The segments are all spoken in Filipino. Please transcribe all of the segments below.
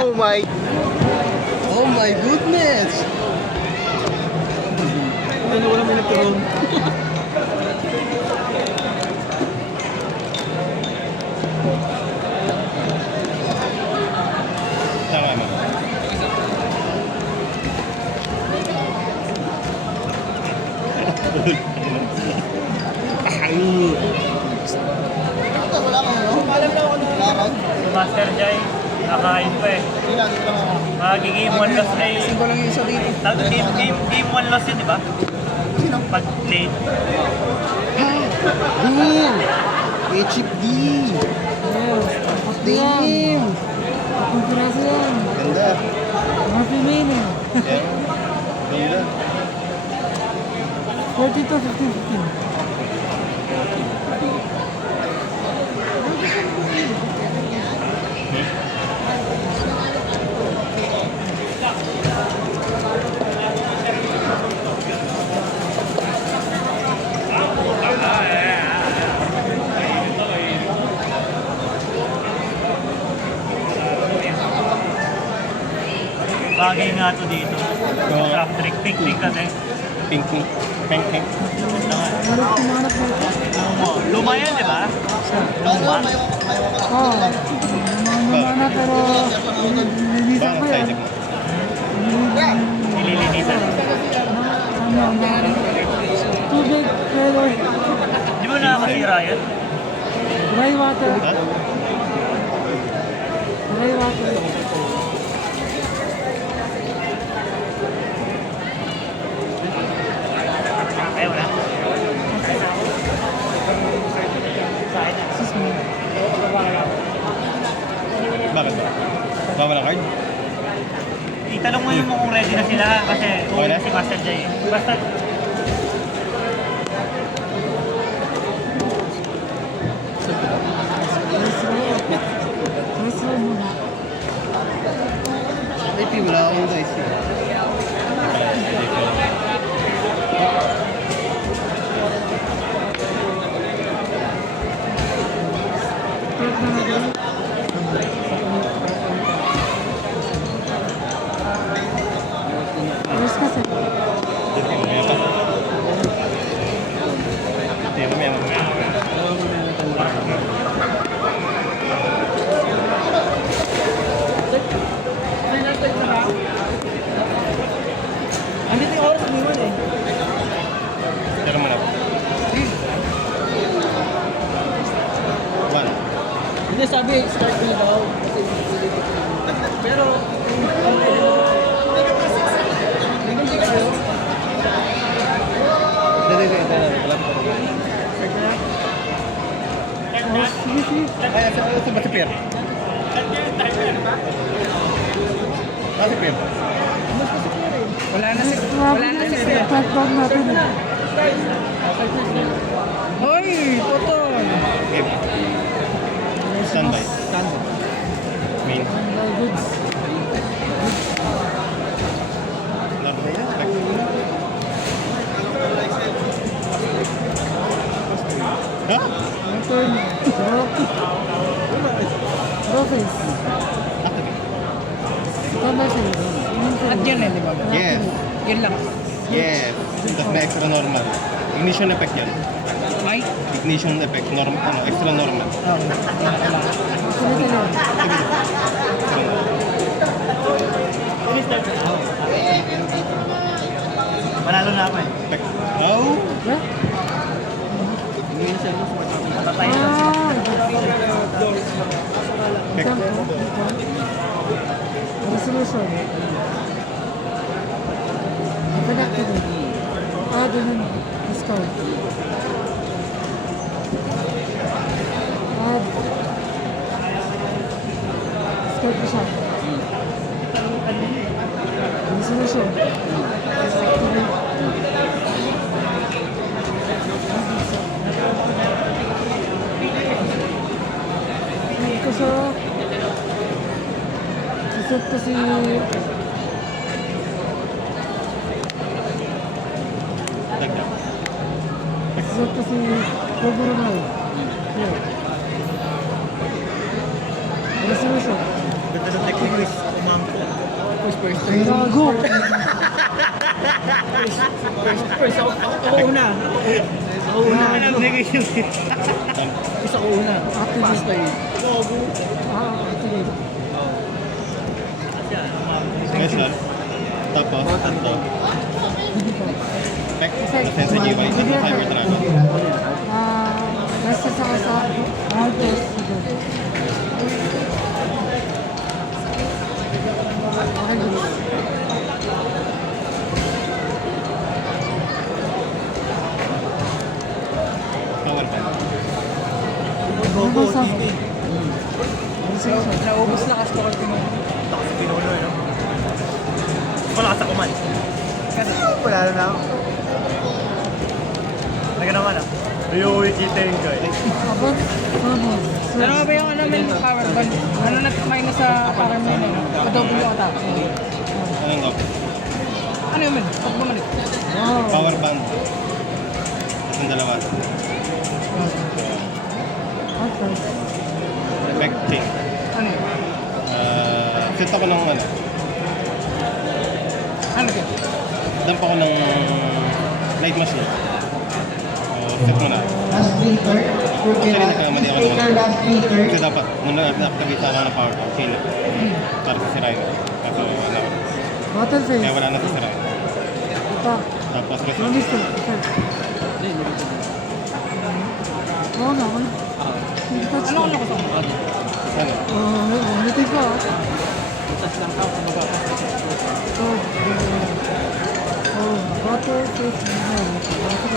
Oh my... Oh my goodness! Ano wala may nagkaroon? Tama mo. Wala kang ano? Alam na ako na lakad. Master Jai, nakain pa eh. Magiging 1 loss ay... Singko lang yung isa dito. Tawag game 1 loss yun, di ba? Sino? Pag late. Damn! H-chip D! Damn! Ang piraso yan. Ganda. Mga female eh. Yeah. Ganda. 40 to 15. Bagay nga to dito. Trap trick, pink kasi. Pink. Pink. Ganda nga. Marap kumanap na ito. Luma yan, di ba? Luma. Oo. Mga na pero nililisan ko yan. Nililinisan. Tubig pero Di ba nakakasira yan? dry water. Ha? Dry water. Ayaw na. Excuse me. Bakit ba? Bawa ng card? Itanong mo yung kung ready na sila kasi Okay na? si Master Jai. Basta Let's roll muna. IP, wala akong dice. Start na natin. Ayos kasi. Mamaya pa. Mamaya. Andito yung oras mo eh. Tira mo na. One. Hindi, sabi, start na daw. Pero, Sige, sige. ay, ito ba si Pierre? Si Pierre? Wala na si Start down natin eh. Hoy, putol! Game. Standby. Main. Standby goods. Laro. Ha? Ang turn. Draw face. Standby face. At yan eh, di ba? Yes. Yan lang. Yes. Tapos may extra normal. Ignition effect yan. Ay? Ignition effect. Normal. Extra normal. Ulit na lang. manalo na ako eh. Effect. Oh! Yeah? Patay na. Example. Resolution. Connected. Add in discount. Add. Discount ko siya. Resolution. Ito siya. Set ko si Dagdag. set ko si Roboronal. Here. Resolution. Gago! Ako una. Isa ko una. Activist tayo. Activist. Special. Tapos, ito. Pek, nasa sa GY. Ito sa Cyber Dragon. Nasa sa Hardest. Power Band. Ano sa? Naubos na kasi ako pinuno. Tapos pinuno eh, no? Wala sa kuman. Kasi wala na ako. Talaga naman ah. Ayun, kita yung guy. Abot? Ano ba yung ano may power band? Ano na sa power man eh? Padoble yung attack. Ano yung Ano yun man? Pag bumalik. Wow. Power Band. Itong dalawa. Okay. Effect King. Ano yun? Set ako ng ano. Ano yun? Dump ako ng light machine. Set mo na. Last speaker, Actually, nagkamali ako speaker, naman. last speaker. Kasi dapat, nung na-activate ako ng power bank, sila. Para sa sirain. Kaso, ano, Battle phase. kaya wala na sa sirain. Ito. Tapos, resolve. Release to. Oo naman. Touch Ano ano ko sa Ano? ulitin ko. Battle phase.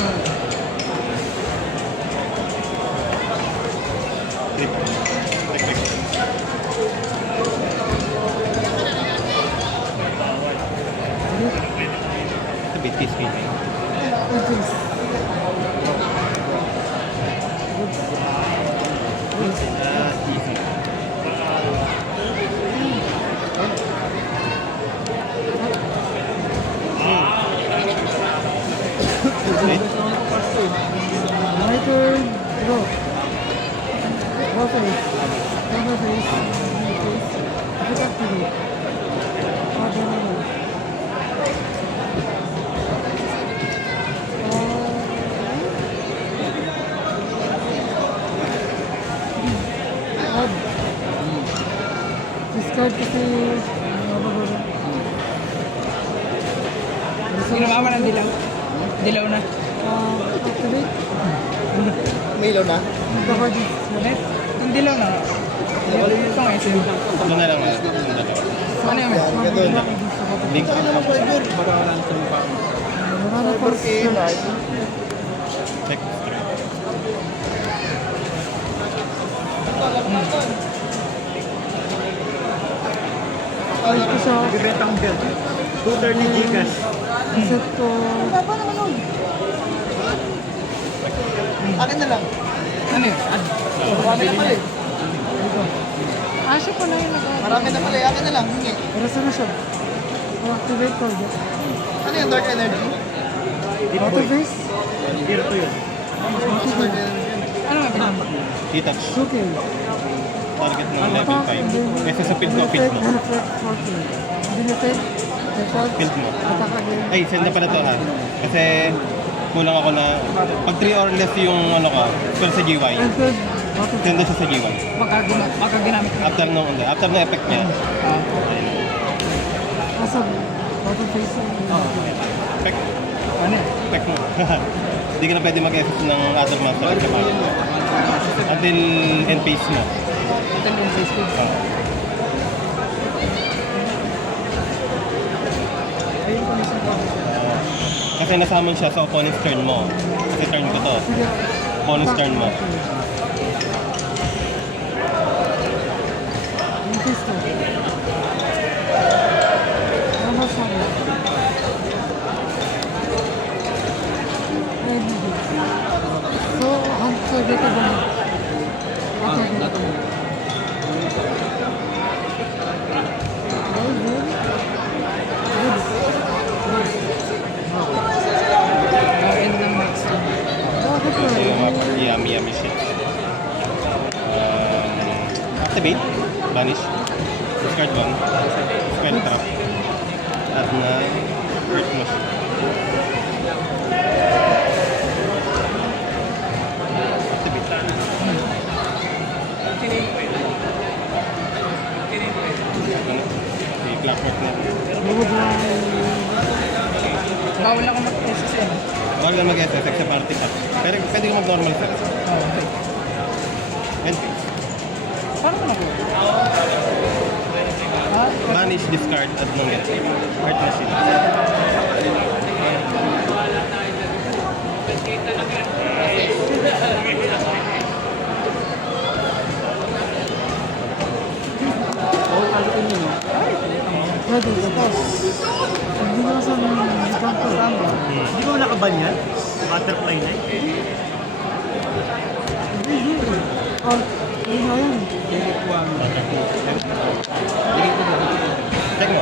Clip. Click. Ito, BTS kayo. Easy. My turn. Go. Go face. Counter face. Face. Hit activate. Discard kasi Ginawa ng dilaw. Dilaw na. activate. May ilaw na? Cover this. Ulit. Yung dilaw na. Ito nga ito. Ito na lang. Yung dalawa. Ano yun? Link up ako. Marana for search. Check. Ito siya. Bibenta ang belt. 230 Gcash. Set to. Akin na lang. Ano yun? Marami na pala eh. Asya ko na yun. Marami na pala eh. Akin na lang. Hingi. Oras na siya. Activate card. Ano yung dark energy? Battle face. Zero to yun. Ano nga pinampak? T-touch. Okay. Target ng level 5. Kasi sa field mo, field mo. Benefit. Field mo. Attack again. Ay, send na pala to ha. Kasi kulang ako na pag 3 or less yung ano ka, pero sa GY. And good. Battle Send na siya sa GY. Baka ginamit ko. After ng effect niya. Asab. Battle face. Effect. Ano yun? Effect mo. Hindi ka na pwede mag-effect ng other monster at saka. Until end phase mo. Ito yung face ko. Kasi nasamon siya sa opponent's turn mo. Kasi turn ko to. Sige. Opponent's turn mo. Yung face to. Ano sa akin? Ay, hindi. So, hunt sa dito ba? Okay, dito. Well, good. End ng next turn. Bakit Ito yung ba? mga yummy shit. Spelltrap. At na Earth Moss. May clockwork na. Bawal ako mag-SSM. Huwag lang mag-SS sa party pa. Pero pwede ka mag-normal set. Oh, okay. And Paano ko nag Ha? Vanish, discard, at nung yan. Earth Machine. Pwede, tapos. Hindi na sa campo. Hindi ko nakaban yan? Butterfly Knight? Hindi. Ah, yun na yun. Check mo.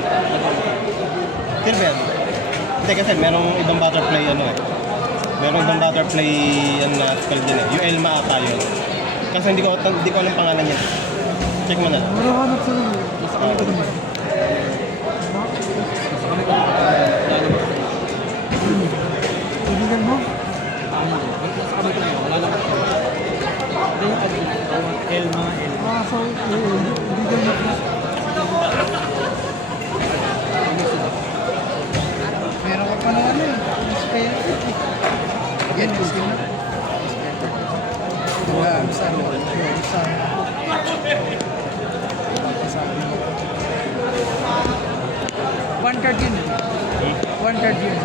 Sino ba yan? Hindi kasi merong ibang butterfly ano eh. Merong ibang butterfly ano na spell din eh. Yung Elma ata yun. Kasi hindi ko alam pangalan niya. Check mo na. Marahanap sa nila. Kaibigan mo? Elma. Ah, so, kaibigan mo. Meron ka pa ng ano eh. Spell. Yan, skill na. Saan mo? Saan? One card yun. One card yun.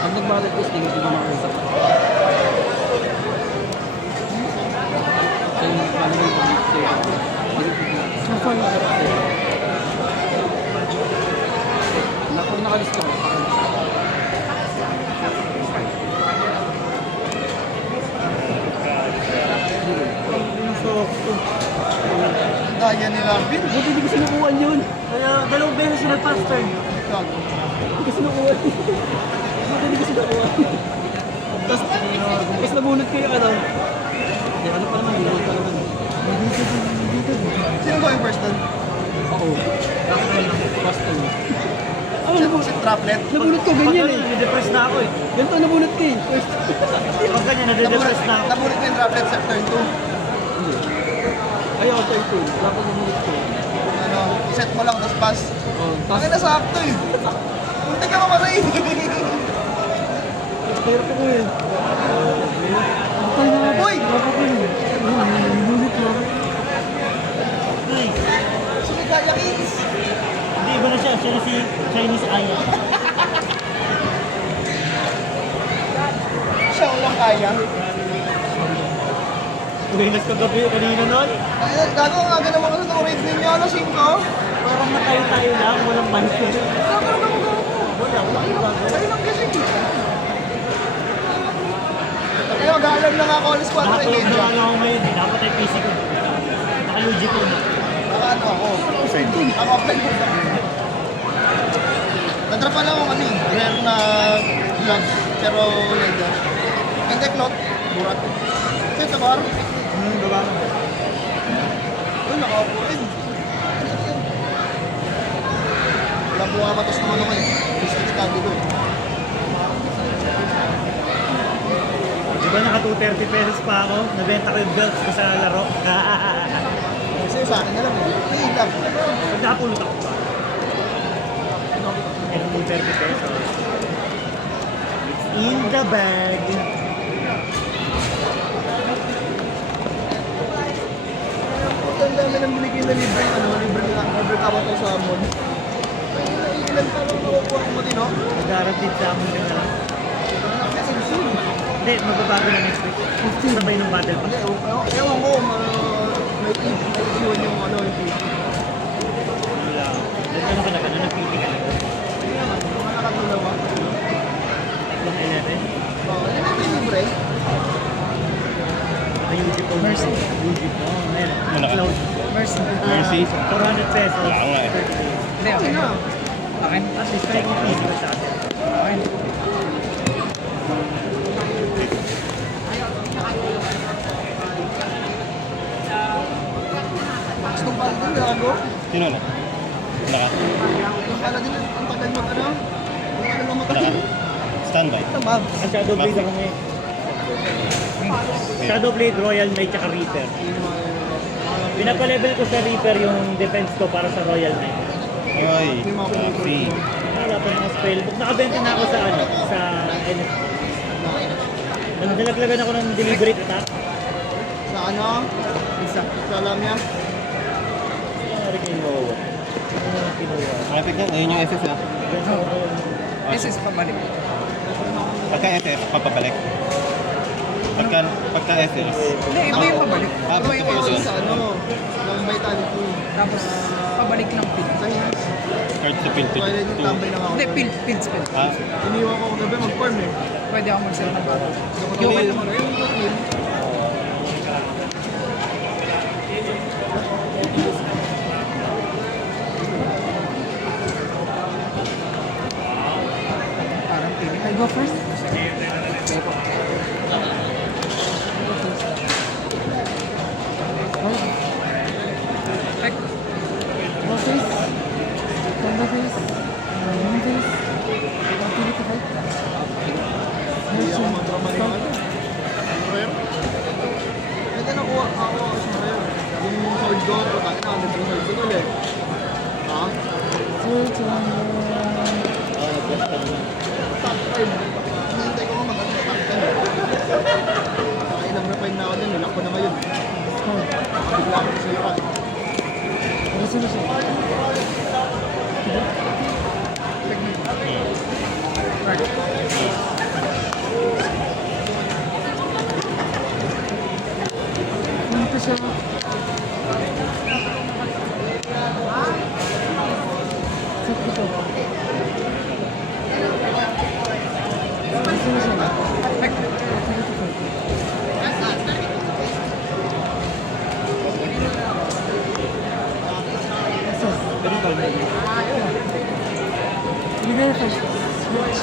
Pag nag-battle test, hindi ko makausap. So, yung paano yung pag nakalista ko, Daya ni Robin. buti hindi ko sinukuhan yun. Kaya dalawang beses siya nag-pass turn. Hindi ko sinukuhan. Buti hindi ko sinukuhan. Tapos nabunod ko yung ano. Hindi, ano pa naman, hindi pa naman. Sino going first doon? Ako. Basta yun. Ano nabunod? Si Traplet. Nabunod ko, ganyan eh. Nade-depress na ako eh. Ganito nabunod ko eh. Pag ganyan, nade-depress na ako. Nabulit ko yung Traplet sa turn 2. Ay, ako tayo ito. Wala ko nabunod ko. Ano, set mo lang, tapos pass. Oh, Ang ina sakto eh. Hindi ka mamatay. hirap ko eh. Uy! Nabunod ko. Sumigaya Kings. Hindi, iba na siya. Siya na si Chinese Aya. Siya walang kaya. Buenas kagabi kanina nun. Ay, gago nga naman kasi ng rate ninyo. Ano, 5? Parang natayo-tayo lang. Walang mindset. Ayun lang kasi. Kaya mag-aalam na nga ako alas 4 Nakatulog eh. na ano ako ngayon. Dapat ay PC ko. Naka-UG ko na. Baka ano ako. Ako offline ko. Nadrapan lang ako kami. Rare na gloves. Pero leather. Hindi, cloth. Burat. Kasi tabar. Baba. Uy, nakaupo rin. Wala bumabatos naman ako eh. Biscuit candy ko eh. Di ba naka 230 pesos pa ako? Nabenta ko yung belts ko sa laro. Kasi sa akin na lang eh. Ay, lang. Pag nakapulot ako pa. Ito 230 pesos. It's in the bag. Ang dami nang binigay na libre, ano, libre tawag ko sa mall. Ay, ilan pa lang makukuha mo din, no? Guaranteed sa amin ka na lang. Kasi gusto yun. Hindi, magbabago na next week. Sabay ng battle pass. Hindi, ewan ko, may iwan yung ano, yung PC. Wala. Ano ka na gano'n? Napili ka na. Hindi naman, mga nakatulawa. Tatlong 11. Hindi naman libre. Ay, UG po. Mercy. UG po. Ayan. Ano ka? Cloud. Mercy. Mercy. 400 pesos. Wala nga eh. Hindi, okay na. Akin? At least kahit yung PC ko sa atin. Akin. Gusto pala din, gago. Sino na? Naka? Yung pala din, ang tagal mag ano. Ang tagal Naka? mamatay. Standby. Ito, Mavs. Ang Shadow Blade ako ngayon. Shadow Blade, Royal Knight, tsaka Reaper. Pinapalevel ko sa Reaper yung defense ko para sa Royal Knight. Ay, Rafi. Wala pa mga spellbook. Nakabenta na ako sa ano, sa NFT. Nalaglagan ako ng deliberate attack. Sa ano? Isa. Sa alam niya. Ano rin yung mawawa? Ano yung kinuha? Malapit yan. Ayun yung SS na. SS pabalik. Pagka SS, papabalik. Pagka SS. Hindi, iba yung pabalik. Ah, Iba yung pagka- SS. Sa ano? Yung vitality. Tapos, pabalik ng pin. Sa heals. Card to fill to. Toilet yung tambay lang ako. Hindi, pin spell. Ah, Iniwan ko gabi mag-farm eh. Pwede ako mag-sell ng bata. Yung kill. Yung kill. Parang pin. I go first? Check. Go face. Combo face. Moon face. Utility fight. Hindi ako mag-drama rin ako. Rare. Ito nakuha ako sa rare. Yung sword ko, pagkain na, nag-sword ko ulit. Ha? Switch one. Top 5. Hinihintay ko nga mag-ano sa top 10. Saka ilang refine na ako din, nilak ko na ngayon. Score. Bigla ako sa lakas. Resolution. Punta siya. Set ko to. Resolution. Utility fight. Access. Leader fight. Switch.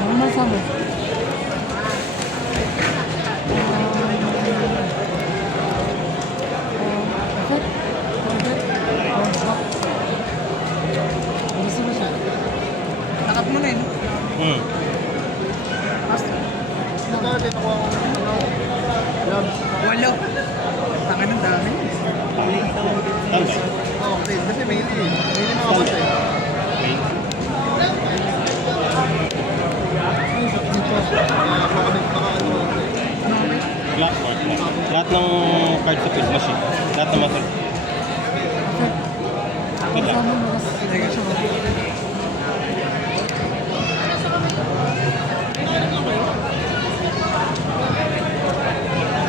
Normal summon. Effect. Resolution. Nakat mo na yun. hmm. Ito, nakuha ko ano, gloves. Walo. Tangan ng dami. Standby. Oh, okay. Kasi mainly eh. Mainly mga boss eh. Okay. Kaya baka ano. Blackboard na. Lahat ng card sa field machine. Lahat ng muscle. Effect. All summon was resolution.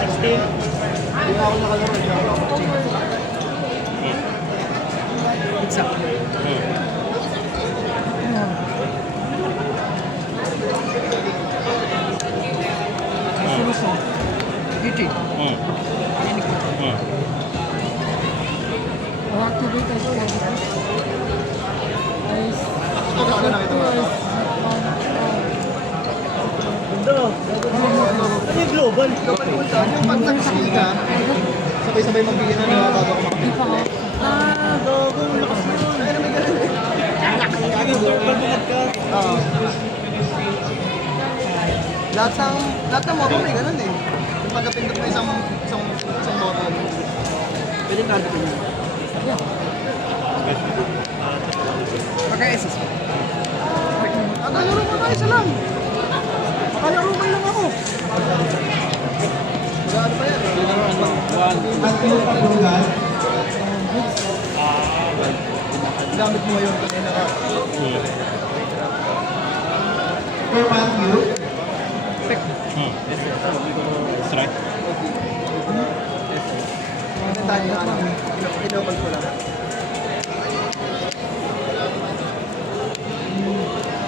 Hindi na ako nakalaro. Hindi ako nakapag-change. Isa. Hmm. Resolution. Eugene. Hmm. Paninig. Hmm. Or activate as positive. Ice. Ito ako nakita mo. Ganda. Ano yung global? Global cooldown, yung pag nag-skill ka, sabay-sabay magbigay na bago ako makapit. Ipa off. Ah, gogo. Lakas mo yun. Ay, may ganun eh. Yung global bumagka. Oo. Lahat ng motor may ganun eh. Yung pagkapindot mo isang button, Pagka-SS. Nakalaro mo na isa lang. Nakalaro man lang ako. Ano ba yan? Gamit mo ngayon kanina ka. Strike. Ano tayo na ano? Inobal ko lang.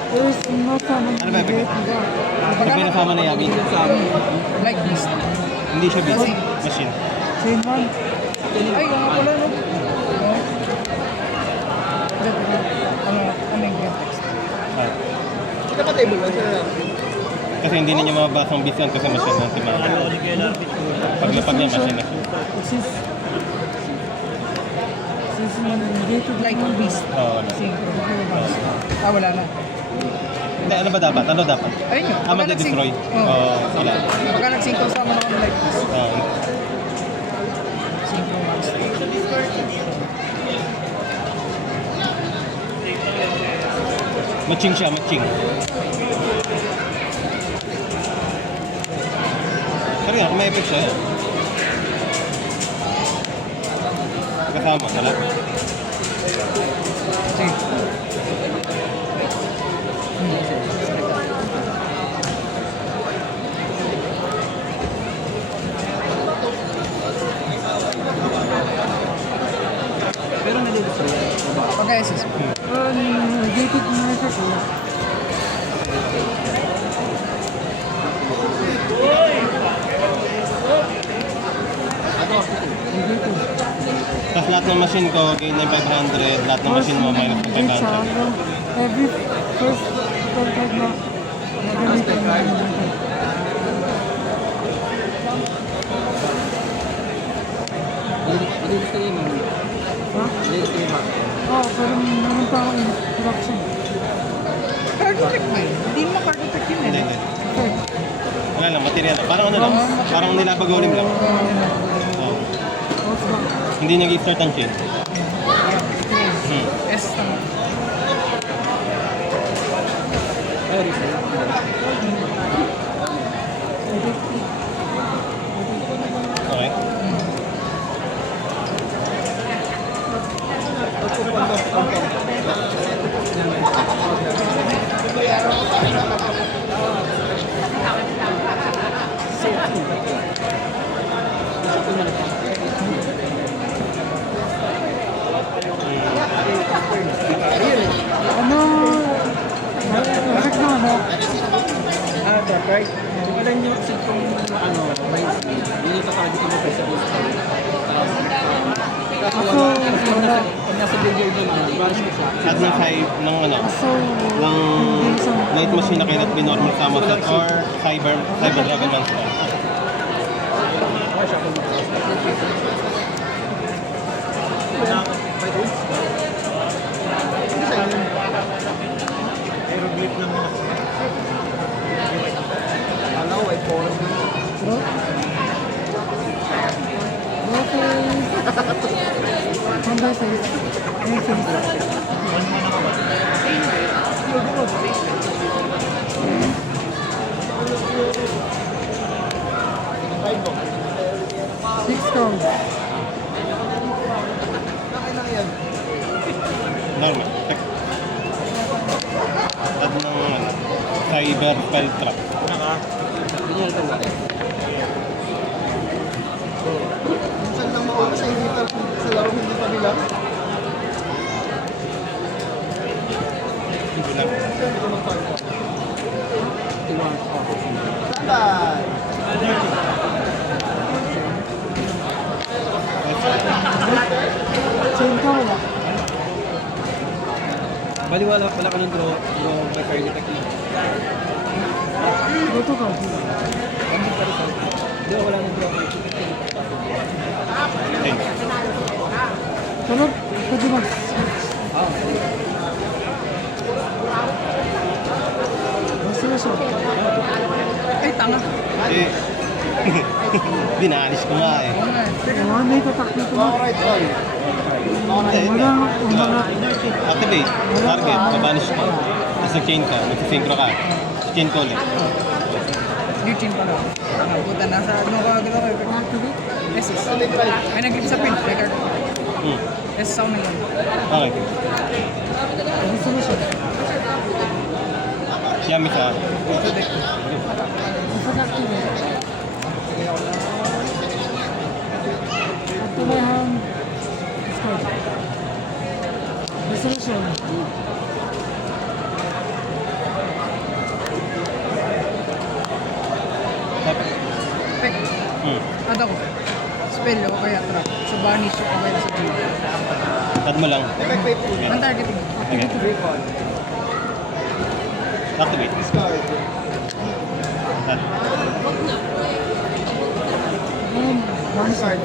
There's no common Ano ba epekto? gate. Pag may nasama na Yami, Like this. hindi siya busy. Machine. Same one. Ay, yung nga pala, no? No? Ano yung green text? Ah. Kapatable lang sila lang. Kasi hindi ninyo mababasa ang bisan kasi machine ng timang. Paglapag niya, machine na siya. Since gated Like beast. Oo, wala. Synchro. Ah, wala na. Hindi, ano ba dapat? Ano dapat? Ayun yun. Ah, mag-destroy? Oo, wala. Pagka nag-synchro sa mga like this. Synchro monster. Matching siya, matching. Pero nga, kung may effect siya. Kasama, wala. Sige. Pagka-SS. gated market. Tapos lahat ng machine ko, gain na 500. Lahat ng machine mo, minus ng 500. Every first contact na nagamitin na Ha? Oo, pero meron pa akong introduction. Card check ba yun? Hindi mo card check yun Hindi, eh. hindi. Okay. Wala lang, material. Parang ano lang, parang nilabagorim lang. Oo. Tapos ba? Hindi nag-start ang chain. S tama. Okay. Ano? Effect na ano? Right? Kung alam nyo kasi kung race, yun yung kakagit mo sa Aso, wala. Pag nasa graveyard naman, rush ko siya. At ng side ng ano, Aso, ng night machine na cannot be normal summon set or cyber dragon monster. Aeroglyph lang nila. Ano, white forest na. Honda says, anything. Six count. Nakailang yan. Normal. At ng ano, cyber spell trap. Minsan lang mauna sa hindi pa sa laro hindi pa bilang. Hindi lang. Hindi ko magpagawa. Standby! Chain ka wala. Bali wala ka ng draw by fire technique. Go to ka. Hindi, wala ng draw. Okay. Sunod, pwede mag. Basta na siya. Ay, tanga. Eh, binaalis ko nga eh. Oo nga. One hit attack dito ba? Right side. Wala. Activate. Target. Babanish ka. Tapos nag-chain ka. Mag-synchro ka. Chain ko ulit. Litin pa lang. Puta, nasa ano ka gano'n kayo? Activate. SS. Ay, nag-clip sa pin. Record. SS sound na yun. Okay. Resolution. Yami sa... Effect activate. Up to my hand. Discard. Resolution. Pek. Add ako. Spell o kaya trap. Sa banish o kaya sa G. Add mo lang. Effect wave pool. Ang targeting. Okay. Recon. Activate. Discard. Add. And one Discard.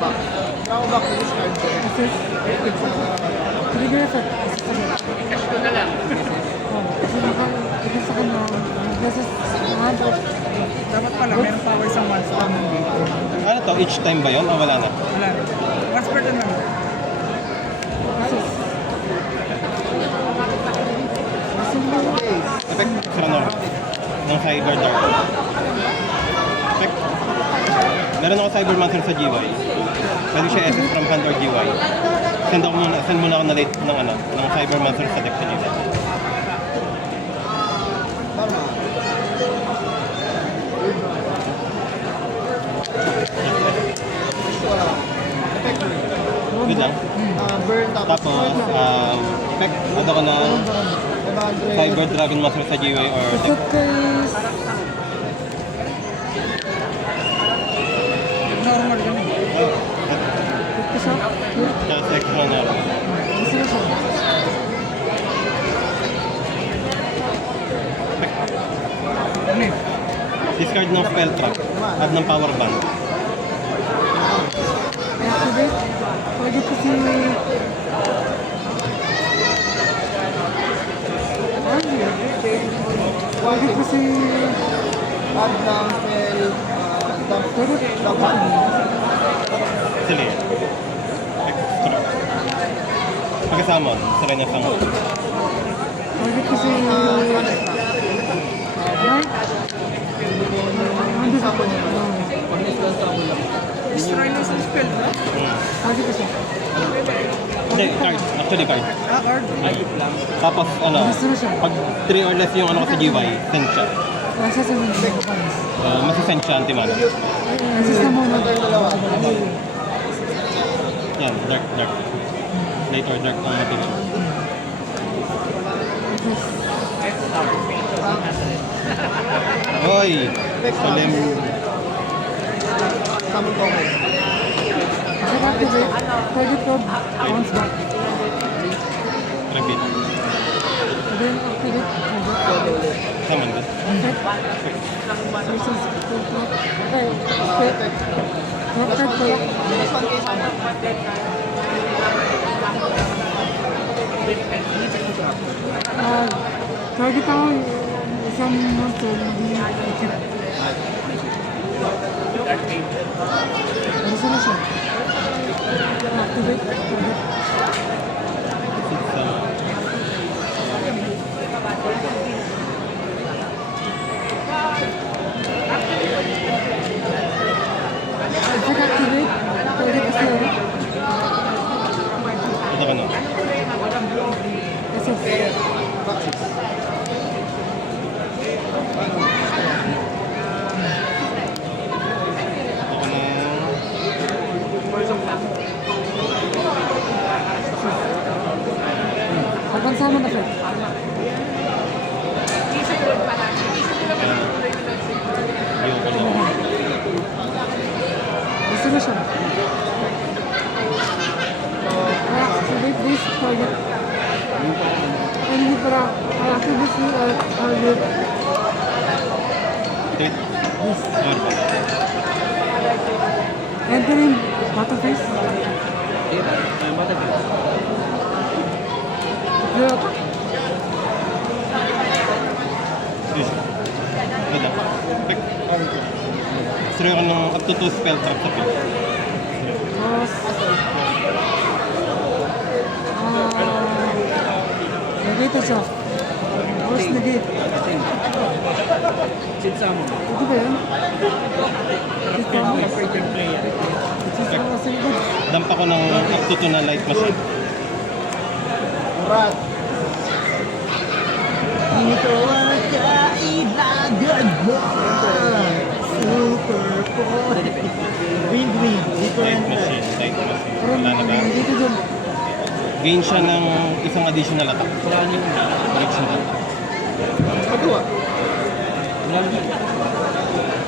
Back. Draw back to discard. assist. Trigger effect. Assist agad. Oh, kasi sa kanya, beses hand of Dapat pala, meron power sa once time ng game. Ano to? Each time ba yun? O wala na? Wala. Once per turn lang. assist. Symbol. Effect. Sranor. Ng Cyber Dark. Effect. Meron ako Cybermancer sa GY. Pwede siya SS from hand or GY. Send muna ako na late ng ano, ng Cybermancer sa deck sa GY. Tama. Wala. Effect wave. Good lang. Burn tapos. Tapos, effect. Add ako ng 500. Cyber Dragon Master sa GY or deck. Except case. Normal yun. 50 shot. Here. Tapos extra na. Resolution. Ano yun? Discard ng spell trap. Add ng power band. Activate. Pwede ko si... Pwede ko si... Add ng spell. Dump. Pwede. Sili. Extra. Pagkasama, sila niya sa mga. Pwede ko si... Right? Hindi sa kanya. Destroy na sa spell, no? Pwede ko siya. Hindi, card. Actually card. Ah, card. Tapos ano, Resolution. pag 3 or less yung ano ko sa GY, send siya. Nasa sa mga points. Masisend siya anti-mana. Nasa muna. Yan, dark. Light or dark ang matigil. Hoy! Salim. Summon token. Kasi activate. Pwede ko bounce back. Repeat. And then activate. Pwede ulit. Saman ba? Effect. Versus okay. Effect. Drop card ko. This one case summon. Target ako isang monster hindi equip. Resolution. Activate. Target. Effect activate. Target is here. Ito ka na. SS. Ito ka na. Pagkansama na effect. Yung ka na. Resolution. Activate this target. And hindi para activate this target. Treat. This. Or ba? Entering battle phase. Draw. Yes. Ito na. Pick. Sira ka ng up to 2 spell trap sa pick. Ito siya. First negate. Ito ba yan? Dampa ko ng up to 2 na light machine. Murat. Ito ang kailangan mo. Super boy. Wing. Light machine. Wala na ba? Dito dyan. Gain siya ng isang additional attack. Balik siya na. Magawa.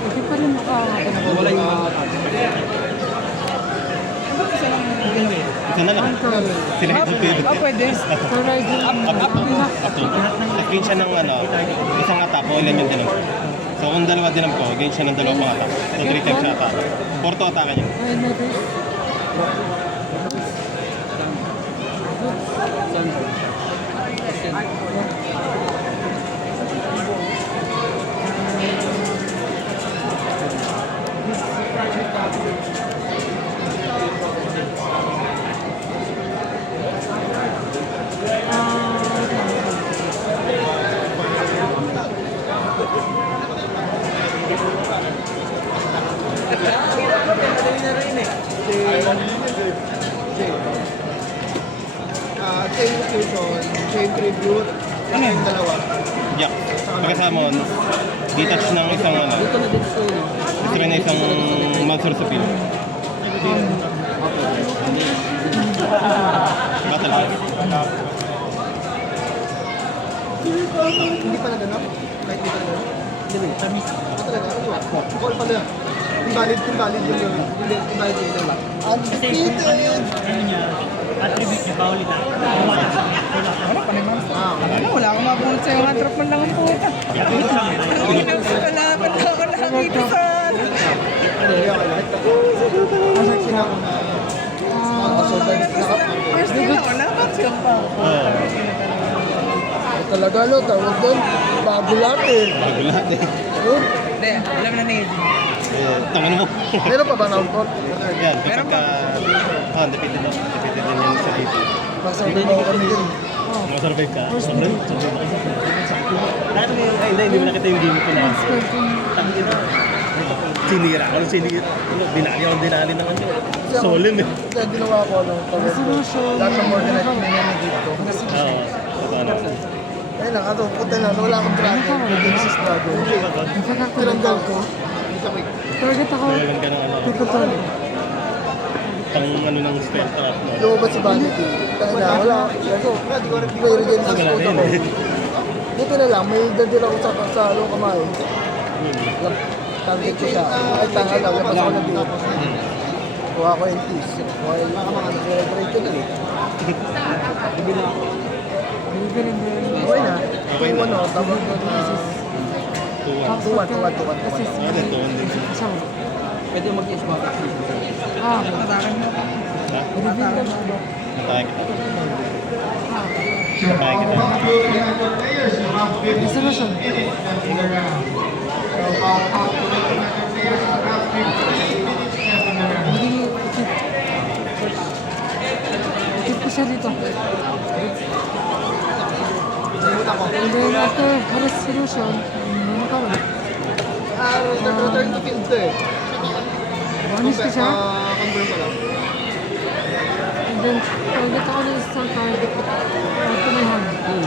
Hindi pa rin Wala yung mga Isa na lang. Sila yung pilit. Pwede. Horizon. Up to. Gain siya ng isang attack o ilan yung dinam. So kung dalawa dinam ko, gain siya ng dalawang pang attack. So 3 times siya attack. 4 to attack niya. Ay, natin. Chain fusion, chain tribute, ano yung dalawa? Yeah. Pagkasama mo, detach ng isang Ito rin na isang monster sa field. Battle Pass. Hindi pa naganap? Kahit di pa naganap? Hindi. Ano talaga? Ano ba? Call pala. Invalid yun yun. Invalid yun yun. Undefeated! Attribute niya, bawal ito. Wala pa naman. Wala akong mabunod sa'yo nga drop man lang ang puta. Ang inang sa kalaban na ako nakakita sa... Kasi na ako na First day na ako, nakakasyon pa ako. talaga lo, tawag doon. Bago lahat eh. Bago lahat eh. Hindi, alam na ni Eddie. Tangan mo. Meron pa ba na output? Yan, kapag ka... Undefeated na. Undefeated din yan sa dito. Masabi mo kami din. Masurvive ka. Survive ka. Hindi mo nakita yung game ko na. Sinira ako. Dinali naman yun. Solim eh. Kaya ginawa ko ng tawag ko. Lahat ng Morganite minanigit ko. Oo. Paano? Ayun lang, ato, puta na, wala akong dragon. Genesis dragon. Tiranggal ko. Target ako. Talagang ka ng ano. Picotol. Pang ano ng spell trap. Lumabas si Vanity. Tayo na, wala. Ito, di ba yung Genesis Wala ko na ako? yun eh. Buti na lang, may dadil ako sa along kamay. Target ko siya. Ay, tanga lang, labas ako ng dito. Kuha ko yung piece. Kuha yung celebrate ko na eh. Okay na. Okay na. Ano, tawag ko na. Tuwan. Pwede mag-is mga Ah, Tatakan mo. Ha? Tatakan mo. Natay kita. Natay kita. resolution. Hindi, ikip ko siya dito. And then after resolution, ano ka rin? Return to field to eh. Vanish ko siya. Confirm pa lang. And then, target ako ng isang card. To my hand.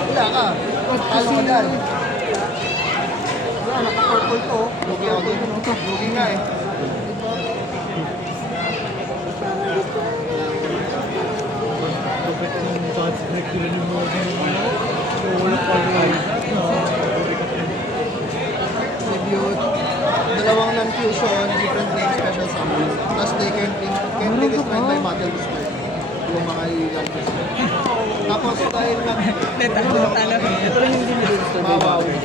Wala ka. At Talo kasi, ka dyan. Wala, naka-purple to. Lugi ako dito. Lugi nga eh. Tribute. Dalawang non-fusion, different name, special summons. Tapos they can be destroyed by battle destroy. Yung mga ilang tapos dahil lang Ito rin hindi mabawi.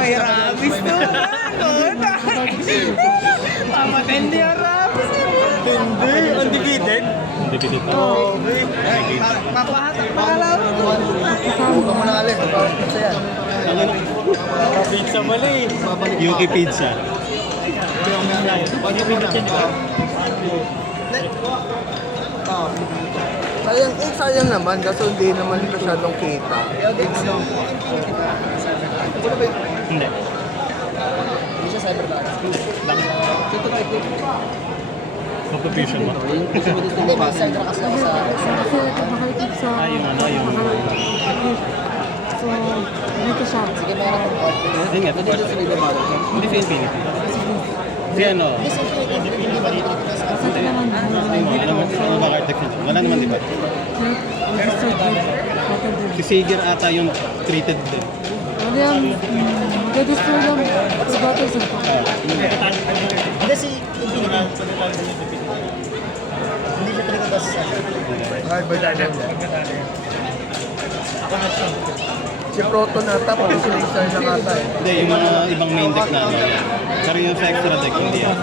May rabis to. Pamatindi ang rabis. Hindi, undefeated. Hindi kita. Papahatak pa lang. Huwag ka muna alis. Kasi yan. Pizza mali. Babalik pa. Yuki Pizza. Pwede mo na. Sayang naman kasi hindi naman masyadong kita. Hindi. Hindi siya cyber balance. Competition mo? Hindi, may cyber kasi ako sa... Kasi nakaitig sa... Yung ano, yung... So, dito siya. Sige, mayroon akong card. Yun nga, hindi sa Infinity. Si ano? Hindi, sa Infinity, hindi ba dito? Kasi ito naman, Ano ba card text nito? Wala naman, di ba? Si Siger ata yung treated din. Ano yan, mag-destroy lang sa battles ito. Hindi, si Infinity. Hindi siya talaga basta sa... Si Proton ata, pag sinisar na ata eh. Hindi, yung mga ibang main deck na ano. Pero yung sa extra deck, hindi yan.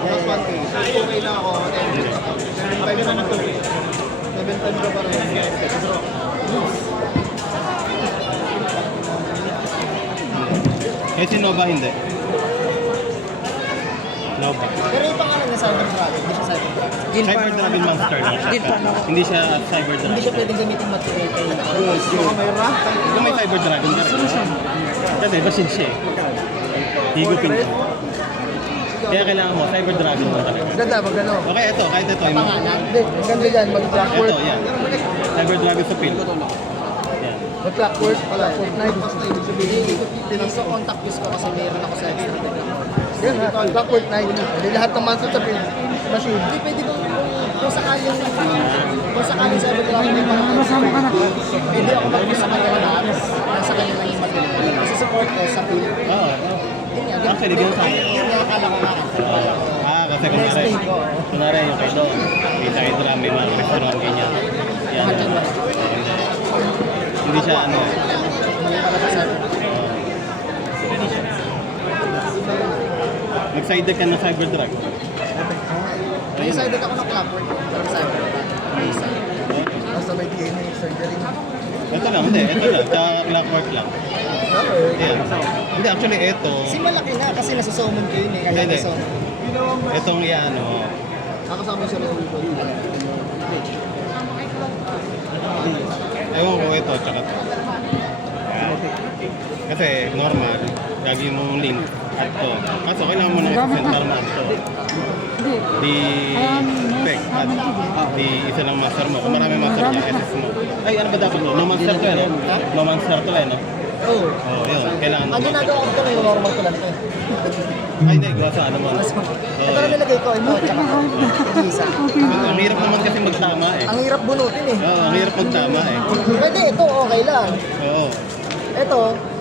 Okay na ako. 5 na to. 7 times pa rin. Eh si Nova hindi. Nova. Pero yung pangalan niya Cyber Dragon, hindi siya Cyber Dragon. Cyber Dragon Monster lang siya. Hindi siya Cyber Hindi Dragon. siya pwedeng gamitin material kay... Kung may Cyber Dragon ka rin. Kasi basin siya eh. Higupin mo. Kaya kailangan mo, Cyber Dragon mo talaga. Ganda, magano. Okay, ito, kahit ito. Yung, Pangalan. Hindi, maganda yan, mag-clockwork. ito, yan. Cyber Dragon sa pin. Yan. Mag-clockwork, clockwork knight. Hindi sa contact use ko kasi meron ako sa extra deck. Yan ha, clockwork knight. Hindi lahat ng monster sa field. Machine. Hindi pwede bang kung sakaling Cyber Dragon may pangalan. Masama ka na. Hindi ako mag-use sa kanila lahat. Nasa kanila lang yung material. Kasi support ko sa field. Oo. Yun nga, Actually, ganun sa akin. yun nga akala ko nga. Kasi kunwari yung kay Dom. May sa Hydra, may mga restaurant ganyan. Yan. Hindi siya ano. Para sa Cyber. Nag-side deck ka ng Cyber Drag. May side deck ako ng clockwork. Para sa Cyber. May side. Basta may DNA surgery. Ito lang, hindi. Ito lang. Tsaka clockwork lang. Ayan. Hindi, actually, ito. Kasi malaki na kasi nasa summon ko yun eh. Kaya Hindi. nasa summon. Itong ano. Nakasama siya ng Ewan ko ito, tsaka ito. Ayan. Kasi normal. Lagi mong link. At to. Kaso kailangan mo ng center na ito. Hindi. Di spec at di isa lang master mo. Kung marami master niya, SS mo. Ay, ano ba dapat mo? No master to eh, no? No master to eh, no? Oo. Oo, yun. Kailangan Ang ginagawa ko ito ngayon, normal ko lang ito. Ay, hindi. Gawa sa ano mo. Ito na nilagay ko, ito, tsaka isa. Ang hirap naman kasi magtama eh. Ang hirap bunutin eh. Oo, ang hirap magtama eh. Pwede ito, okay lang. Oo. Ito,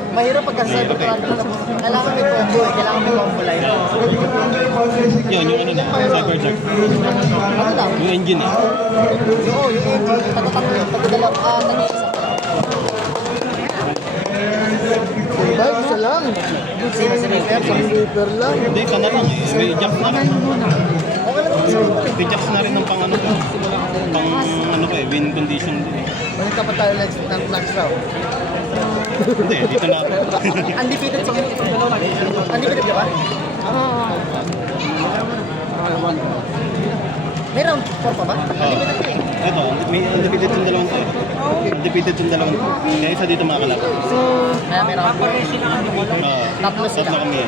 mahirap pagka cyber dragon na kailangan may combo eh. Kailangan may combo line. Yun, yung ano na, Cyber Jack. Ano lang? Yung engine eh. Yung engine, taga-tatlo, taga-dalawa, nag-iisa pa. Diba, isa lang. Sino si Reaper? Super lang. Hindi, ka na lang eh. May jacks na rin. Okay lang kasi. May jacks na rin ng pang ano ko. Pang ano ko eh, win condition din eh. Balik ka pa tayo next round. Hindi, dito na ako. Undefeated siguro itong dalawa. Undefeated ka ba? May round 4 pa ba? Undefeated ka eh. Ito, may undefeated yung dalawang to eh. Undefeated yung dalawang to. Kaya isa dito mga kalap. So, Kaya may round 4. Oo. Tatlo sila. Tatlo kami eh.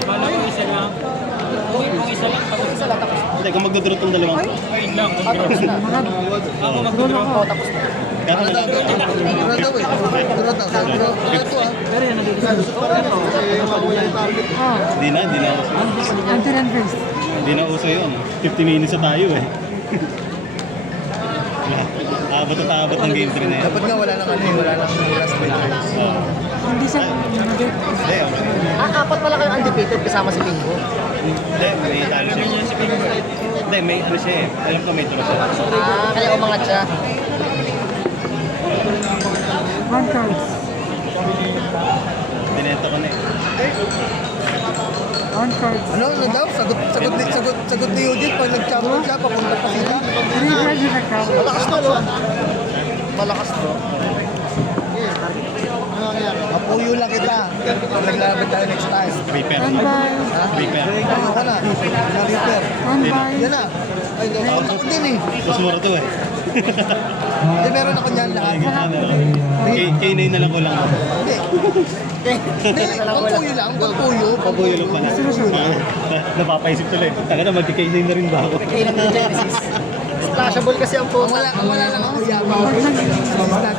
Kung isa lang tapos. Hindi, kung magdodrot yung dalawang to. Tapos na. Oo, tapos na. Kaso na lang. Dura daw eh. Dura daw. Ito ah. Hindi na, hindi na uso. enter and face. Hindi na uso yun. 50 minutes na tayo eh. Abot at abot ng game 3 na yan. Dapat nga wala nang ano, wala nang last players. Oo. Hindi siya mag-get. Hindi, okay. Apat pala kayo undefeated kasama si Bingo. Hindi, may ano siya. Hindi, may ano siya eh. Alam ko may draw siya. Kaya umangat siya. One cards. Binenta ko na eh. One cards. Ano daw? Sagot ni Eugene pag nag-champion siya, papunta pa sila. Three cards in a card. Malakas na, no? Malakas, no? Apo Puyo lang kita. Naglalaban tayo next time. Repair. Standby. Repair. Ayoko na. Na-repair. Standby. Yan na. Ay, punta ko din eh. Mas mura to eh. Hindi, meron ako niyan lahat. K9 na lang ko lang. Hindi. Hindi, pampuyo lang. Pampuyo. Pabuyo lang pala. Napapaisip tuloy. Taka na, magki-K9 na rin ba ako? Splashable kasi ang phone. Wala lang ako yabang. Pag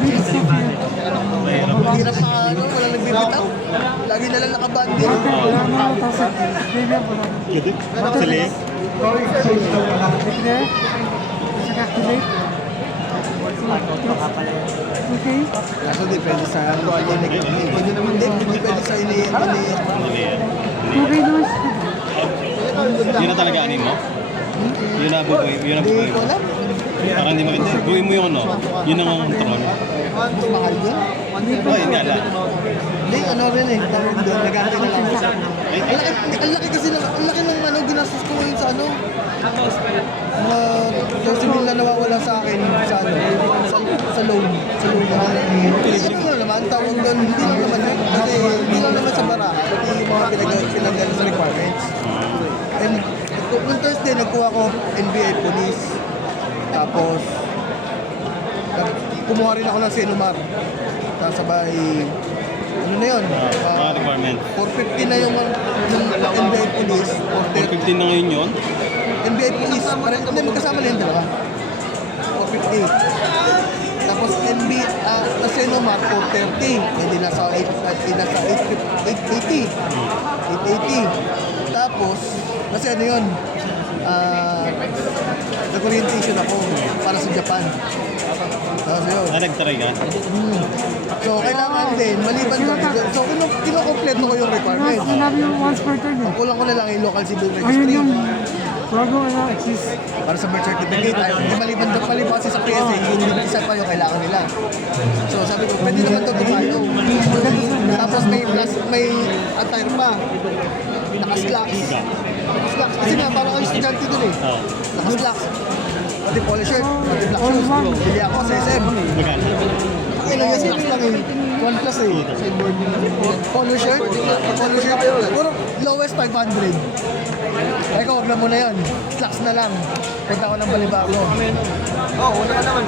Hirap na ano, walang nagbibitaw. Lagi na lang nakabandil. Sa liig. Okay. Kaso depende sa ano. Pwede naman din. Depende sa ini. Okay naman. Yun na talaga anin mo? Yun na bubuhay. Yun na Hindi bubuhay. ko alam. Parang hindi maganda. Buhay mo yung ano. Yun ang control. Mas mahal yun. Oh, yun nga lang. Hindi, ano rin eh. Tawag doon. Nagante na lang. Ang laki kasi ng, ang laki ng ano, ginastos ko ngayon sa ano. Mga 12 na nawawala sa akin sa ano, sa loan. Sa loan naman. Ano nga naman, tawag doon, hindi lang naman yun. Kasi hindi lang naman sa bara. Kasi yung mga pinagdala sa requirements. And nung Thursday, nagkuha ko NBA Police. Tapos, kumuha rin ako ng Senumar. Tapos sabay, ano na yun? Mga requirement. 450 na yung NBA Police. 430. 15 na ngayon yun. NBA Police. Parang hindi magkasama na yung dalawa. 450. Tapos NBA, na Senumar, 430. Hindi nasa 880. 880. Tapos, kasi ano yun? Nag-orientation ako para sa Japan. Tapos yun. Nag-try ka? So, kailangan din, maliban doon. So, kinukompleto ko yung requirements. Sinabi yung once per turn eh. Ang kulang ko na lang yung local civil Ayun registry. yung bago exist. Para sa birth certificate. Ay, hindi maliban doon, maliban kasi sa PSA, yung isa pa yung kailangan nila. So, sabi ko, pwede naman ito tumayo. Tapos may attire pa. Naka-slacks. Naka-slacks. Kasi nga, parang ang estudyante dun eh. Oo. Naka-slacks. Pati polo shirt, pati black shoes. Bili ako sa SM. Magkano? Okay lang, yung lang eh. 1 plus eh. Sideboard. Polo shirt. Polo shirt. Puro lowest 500. Ay ko, wag na muna yun. Slacks na lang. Punta ko ng Balibago. Oo, una ka naman.